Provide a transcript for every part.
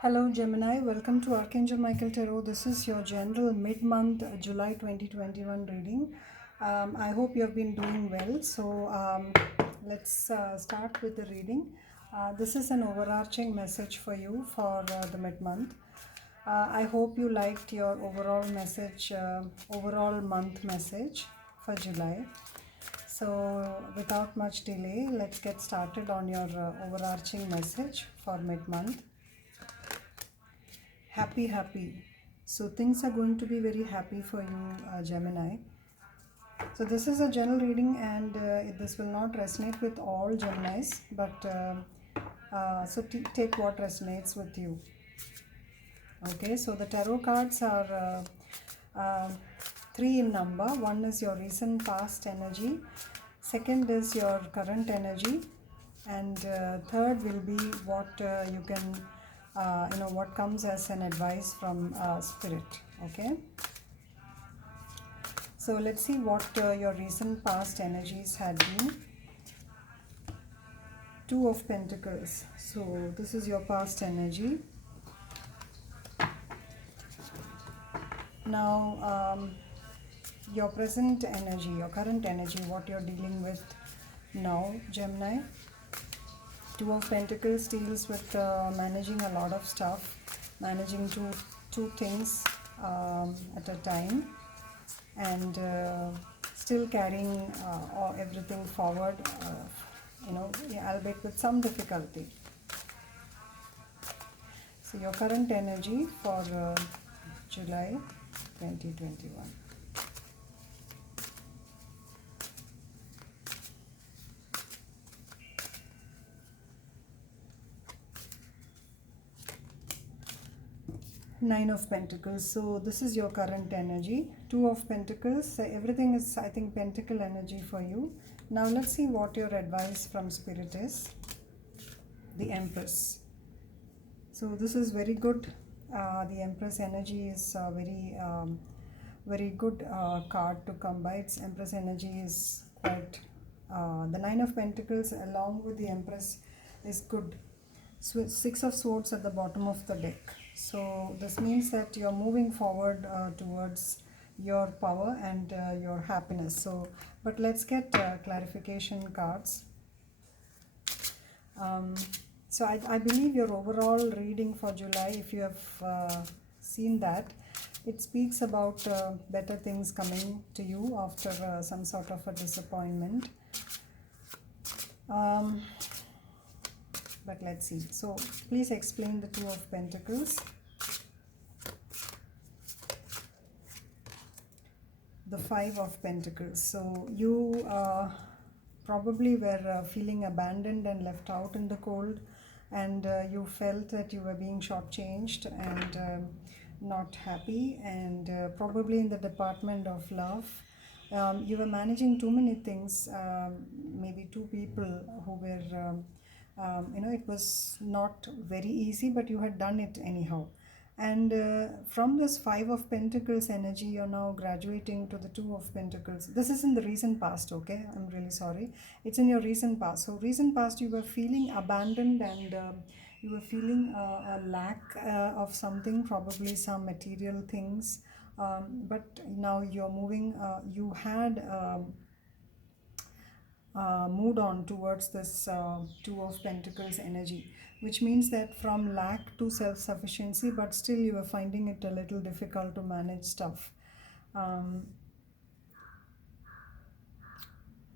Hello Gemini, welcome to Archangel Michael Tarot. This is your general mid-month July 2021 reading. I hope you have been doing well. So let's start with the reading. This is an overarching message for you for the mid-month. I hope you liked your overall message, overall month message for July. So without much delay, let's get started on your overarching message for mid-month. Happy. So things are going to be very happy for you, Gemini. So this is a general reading, and this will not resonate with all Geminis, but take what resonates with you. Okay, so the tarot cards are three in number. One is your recent past energy, second is your current energy, and third will be what you can what comes as an advice from spirit. Okay, so let's see what your recent past energies had been. Two of Pentacles. So this is your past energy. Now your present energy, your current energy, what you're dealing with now, Gemini. Two of Pentacles deals with managing a lot of stuff, managing two things at a time, and still carrying everything forward, albeit with some difficulty. So your current energy for July 2021. Nine of Pentacles. So this is your current energy. Two of Pentacles. Everything is, I think, Pentacle energy for you. Now let's see what your advice from Spirit is. The Empress. So this is very good. The Empress energy is very good card to come by. Its Empress energy is quite. The Nine of Pentacles along with the Empress is good. So Six of Swords at the bottom of the deck. So this means that you're moving forward towards your power and your happiness. So, but let's get clarification cards. So I believe your overall reading for July, if you have seen that, it speaks about better things coming to you after some sort of a disappointment. But let's see. So please explain the Two of Pentacles. The Five of Pentacles. So you probably were feeling abandoned and left out in the cold, and you felt that you were being shortchanged and not happy, and probably in the department of love. You were managing too many things, maybe two people who were it was not very easy, but you had done it anyhow. And from this Five of Pentacles energy, you're now graduating to the Two of Pentacles. This is in the recent past, okay? I'm really sorry. It's in your recent past. So recent past, you were feeling abandoned, and you were feeling a lack of something, probably some material things. But now you're moving, you had moved on towards this Two of Pentacles energy, which means that from lack to self-sufficiency, but still you are finding it a little difficult to manage stuff.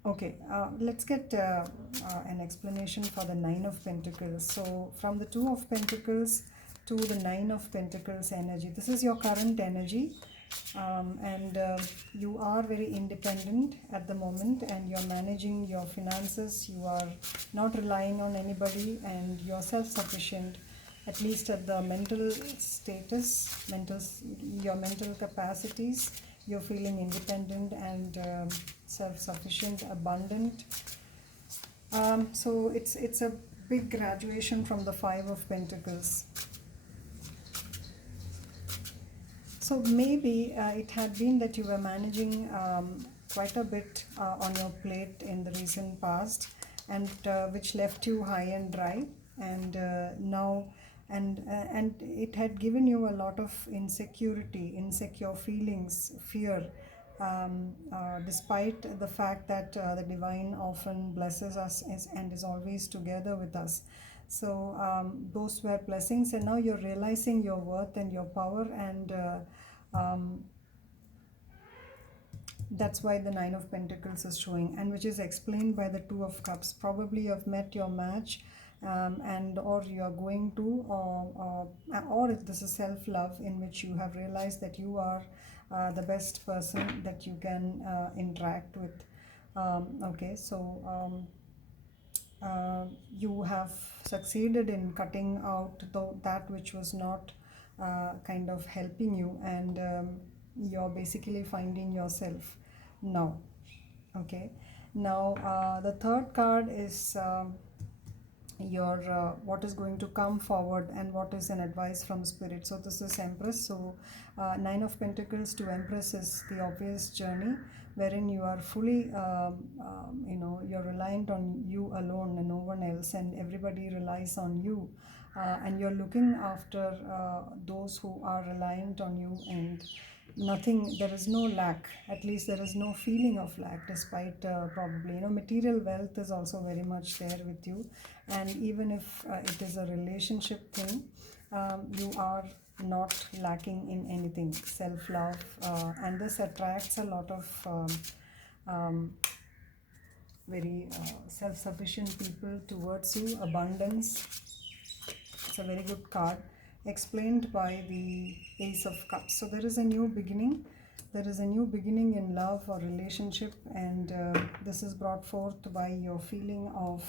Okay, let's get an explanation for the Nine of Pentacles. So from the Two of Pentacles to the Nine of Pentacles energy, this is your current energy. And you are very independent at the moment, and you're managing your finances. You are not relying on anybody, and you're self-sufficient, at least at the mental status, your mental capacities. You're feeling independent and self-sufficient, abundant. So it's a big graduation from the Five of Pentacles. So maybe it had been that you were managing quite a bit on your plate in the recent past, and which left you high and dry. And now and it had given you a lot of insecure feelings, fear, despite the fact that the divine often blesses us and is always together with us. So those were blessings, and now you're realizing your worth and your power, and that's why the Nine of Pentacles is showing, and which is explained by the Two of Cups. Probably you have met your match, and or you are going to, or if this is self-love, in which you have realized that you are the best person that you can interact with. Okay, so you have succeeded in cutting out that which was not kind of helping you, and you're basically finding yourself now. Okay, now the third card is your what is going to come forward and what is an advice from spirit. So this is Empress. So Nine of Pentacles to Empress is the obvious journey, wherein you are fully you're reliant on you alone and no one else, and everybody relies on you, and you're looking after those who are reliant on you, and nothing, there is no lack, at least there is no feeling of lack, despite probably material wealth is also very much there with you. And even if it is a relationship thing, you are not lacking in anything. Self-love, and this attracts a lot of very self-sufficient people towards you. Abundance, it's a very good card, explained by the Ace of Cups. So there is a new beginning. There is a new beginning in love or relationship, and this is brought forth by your feeling of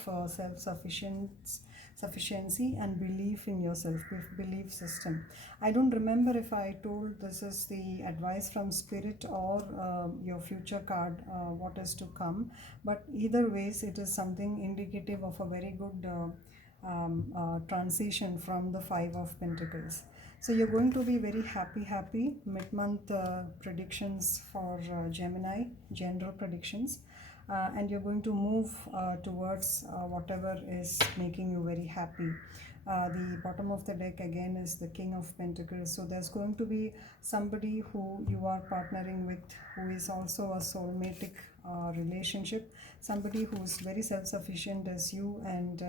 sufficiency and belief in yourself, belief system. I don't remember if I told this is the advice from spirit or your future card, what is to come, but either ways it is something indicative of a very good transition from the Five of Pentacles. So you're going to be very happy. Mid-month predictions for Gemini, general predictions, and you're going to move towards whatever is making you very happy. The bottom of the deck again is the King of Pentacles. So there's going to be somebody who you are partnering with, who is also a soulmatic relationship, somebody who is very self-sufficient as you, and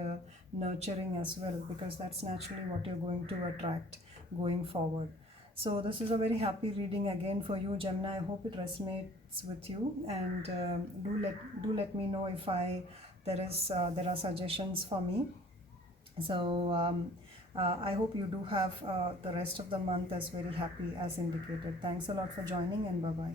nurturing as well, because that's naturally what you're going to attract going forward. So this is a very happy reading again for you, Gemini. I hope it resonates with you, and do let me know if there are suggestions for me. So I hope you do have the rest of the month as very happy as indicated. Thanks a lot for joining, and bye bye.